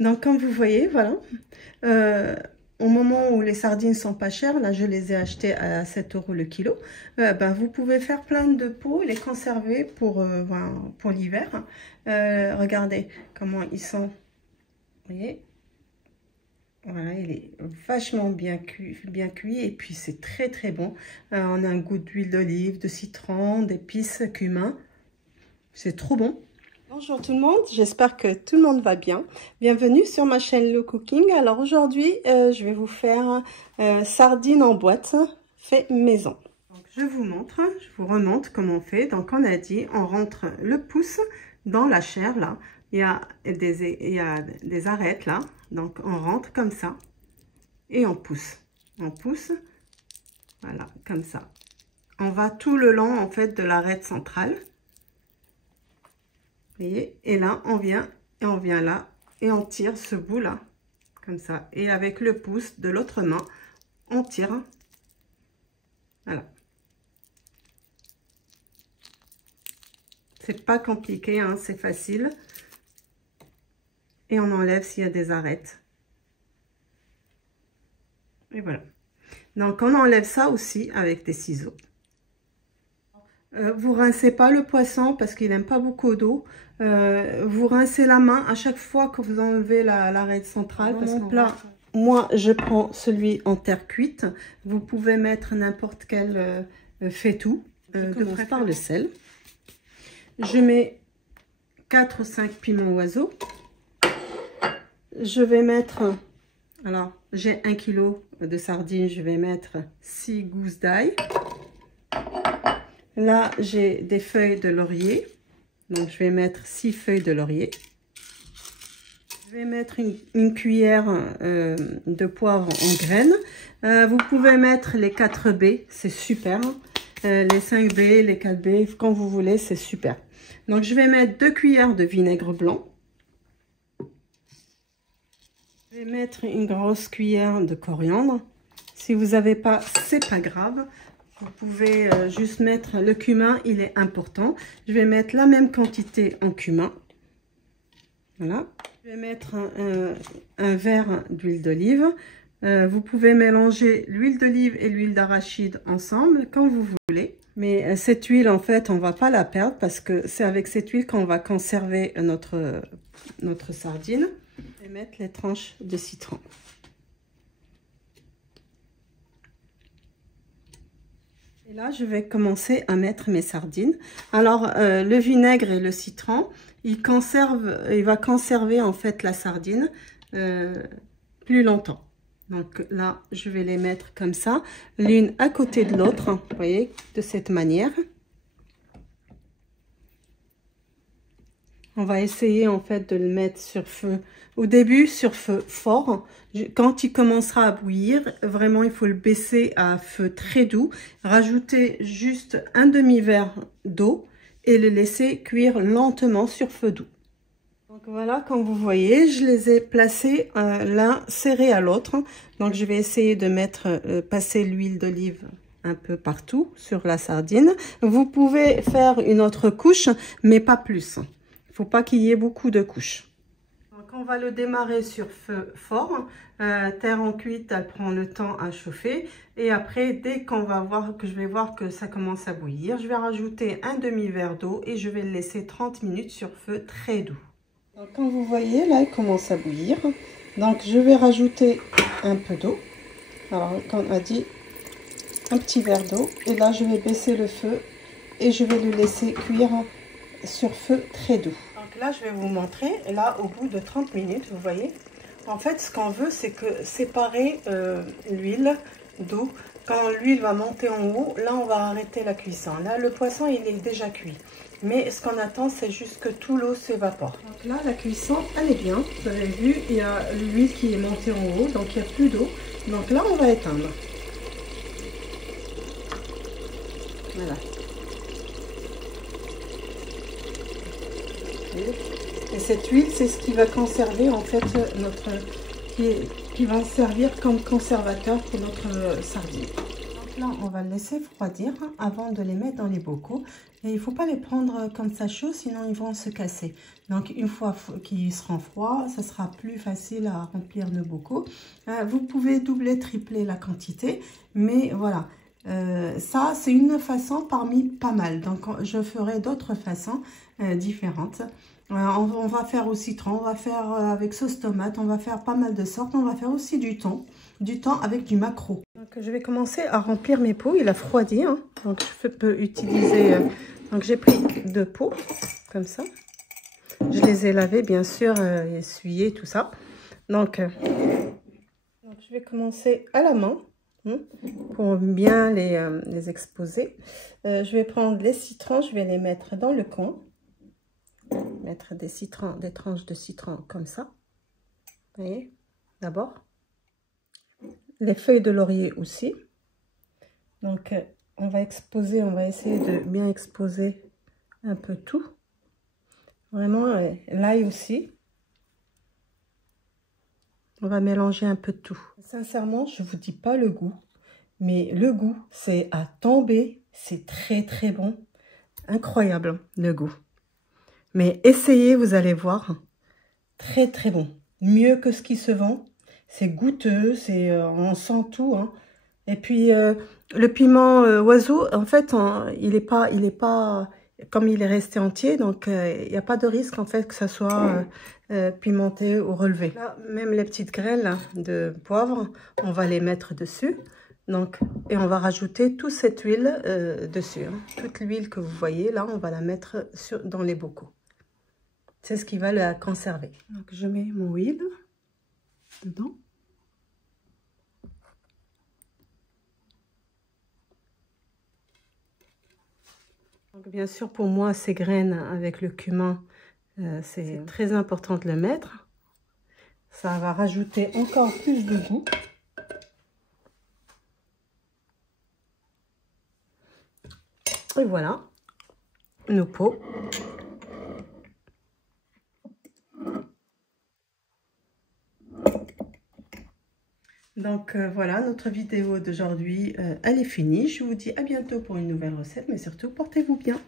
Donc, comme vous voyez, voilà. Au moment où les sardines sont pas chères, là, je les ai achetées à 7 € le kilo. Ben, vous pouvez faire plein de pots, les conserver voilà, pour l'hiver. Regardez comment ils sont. Vous voyez? Voilà, il est vachement bien cuit et puis c'est très très bon. On a un goût d'huile d'olive, de citron, d'épices, cumin. C'est trop bon. Bonjour tout le monde, j'espère que tout le monde va bien. Bienvenue sur ma chaîne Lo Cooking. Alors aujourd'hui, je vais vous faire sardines en boîte fait maison. Donc, je vous remonte comment on fait. Donc on a dit, on rentre le pouce dans la chair là. Il y a des arêtes là. Donc on rentre comme ça et on pousse. On pousse, voilà, comme ça. On va tout le long en fait de l'arête centrale. Vous voyez, et là on vient là et on tire ce bout là comme ça, et avec le pouce de l'autre main on tire, voilà. C'est pas compliqué, hein, c'est facile, et on enlève s'il y a des arêtes, et voilà. Donc on enlève ça aussi avec des ciseaux. Vous rincez pas le poisson parce qu'il n'aime pas beaucoup d'eau. Vous rincez la main à chaque fois que vous enlevez l'arête centrale. Parce que là, moi, je prends celui en terre cuite. Vous pouvez mettre n'importe quel faitout. Je commence par le sel. Je mets 4 ou 5 piments oiseaux. Je vais mettre, alors j'ai 1 kg de sardines, je vais mettre 6 gousses d'ail. Là, j'ai des feuilles de laurier. Donc, je vais mettre 6 feuilles de laurier. Je vais mettre une cuillère de poivre en graines. Vous pouvez mettre les 4 baies, c'est super. Les 5 baies, les 4 baies, quand vous voulez, c'est super. Donc, je vais mettre 2 cuillères de vinaigre blanc. Je vais mettre une grosse cuillère de coriandre. Si vous n'avez pas, c'est pas grave. Vous pouvez juste mettre le cumin, il est important. Je vais mettre la même quantité en cumin. Voilà. Je vais mettre un verre d'huile d'olive. Vous pouvez mélanger l'huile d'olive et l'huile d'arachide ensemble quand vous voulez. Mais cette huile, en fait, on ne va pas la perdre parce que c'est avec cette huile qu'on va conserver notre sardine. Je vais mettre les tranches de citron. Et là, je vais commencer à mettre mes sardines. Alors, le vinaigre et le citron, il va conserver en fait la sardine plus longtemps. Donc là, je vais les mettre comme ça, l'une à côté de l'autre, vous voyez, de cette manière. On va essayer en fait de le mettre sur feu, au début sur feu fort. Quand il commencera à bouillir, vraiment il faut le baisser à feu très doux. Rajouter juste un demi-verre d'eau et le laisser cuire lentement sur feu doux. Donc voilà, comme vous voyez, je les ai placés l'un serré à l'autre. Donc je vais essayer de passer l'huile d'olive un peu partout sur la sardine. Vous pouvez faire une autre couche, mais pas plus. Il ne faut pas qu'il y ait beaucoup de couches. Donc on va le démarrer sur feu fort. Terre en cuite, elle prend le temps à chauffer. Et après, dès qu'on va voir que je vais voir que ça commence à bouillir, je vais rajouter un demi-verre d'eau et je vais le laisser 30 minutes sur feu très doux. Donc comme vous voyez, là, il commence à bouillir. Donc je vais rajouter un peu d'eau. Alors, comme on a dit, un petit verre d'eau. Et là, je vais baisser le feu et je vais le laisser cuire sur feu très doux. Donc là, je vais vous montrer. Et là, au bout de 30 minutes, vous voyez, en fait, ce qu'on veut, c'est que séparer l'huile d'eau. Quand l'huile va monter en haut, là, on va arrêter la cuisson. Là, le poisson, il est déjà cuit. Mais ce qu'on attend, c'est juste que tout l'eau s'évapore. Donc là, la cuisson, elle est bien. Vous avez vu, il y a l'huile qui est montée en haut, donc il n'y a plus d'eau. Donc là, on va éteindre. Voilà. Et cette huile, c'est ce qui va conserver en fait qui va servir comme conservateur pour notre sardine. Donc là, on va le laisser refroidir avant de les mettre dans les bocaux. Et il ne faut pas les prendre comme ça chaud, sinon ils vont se casser. Donc une fois qu'ils seront froids, ça sera plus facile à remplir nos bocaux. Vous pouvez doubler, tripler la quantité, mais voilà. Ça, c'est une façon parmi pas mal. Donc je ferai d'autres façons différentes. On va faire au citron, on va faire avec sauce tomate, on va faire pas mal de sortes. On va faire aussi du thon avec du maquereau. Donc je vais commencer à remplir mes pots. Il a refroidi, hein. Donc je peux utiliser... donc j'ai pris 2 pots, comme ça. Je les ai lavés, bien sûr, essuyés, tout ça. Donc je vais commencer à la main, hein, pour bien les exposer. Je vais prendre les citrons, je vais les mettre dans le coin. Mettre des tranches de citron comme ça. Vous voyez, d'abord. Les feuilles de laurier aussi. Donc, on va essayer de bien exposer un peu tout. Vraiment, l'ail aussi. On va mélanger un peu de tout. Sincèrement, je ne vous dis pas le goût, mais le goût, c'est à tomber. C'est très, très bon. Incroyable, le goût. Mais essayez, vous allez voir. Très, très bon. Mieux que ce qui se vend. C'est goûteux, on sent tout, hein. Et puis, le piment oiseau, en fait, il est pas, comme il est resté entier, donc il n'y a pas de risque, en fait, que ça soit pimenté ou relevé. Là, même les petites graines là, de poivre, on va les mettre dessus. Donc, et on va rajouter toute cette huile dessus, hein. Toute l'huile que vous voyez, là, on va la mettre dans les bocaux. C'est ce qui va la conserver. Donc, je mets mon huile dedans. Donc, bien sûr, pour moi, ces graines avec le cumin, c'est très important de le mettre. Ça va rajouter encore plus de goût. Et voilà, nos pots. Donc voilà, notre vidéo d'aujourd'hui, elle est finie. Je vous dis à bientôt pour une nouvelle recette, mais surtout, portez-vous bien.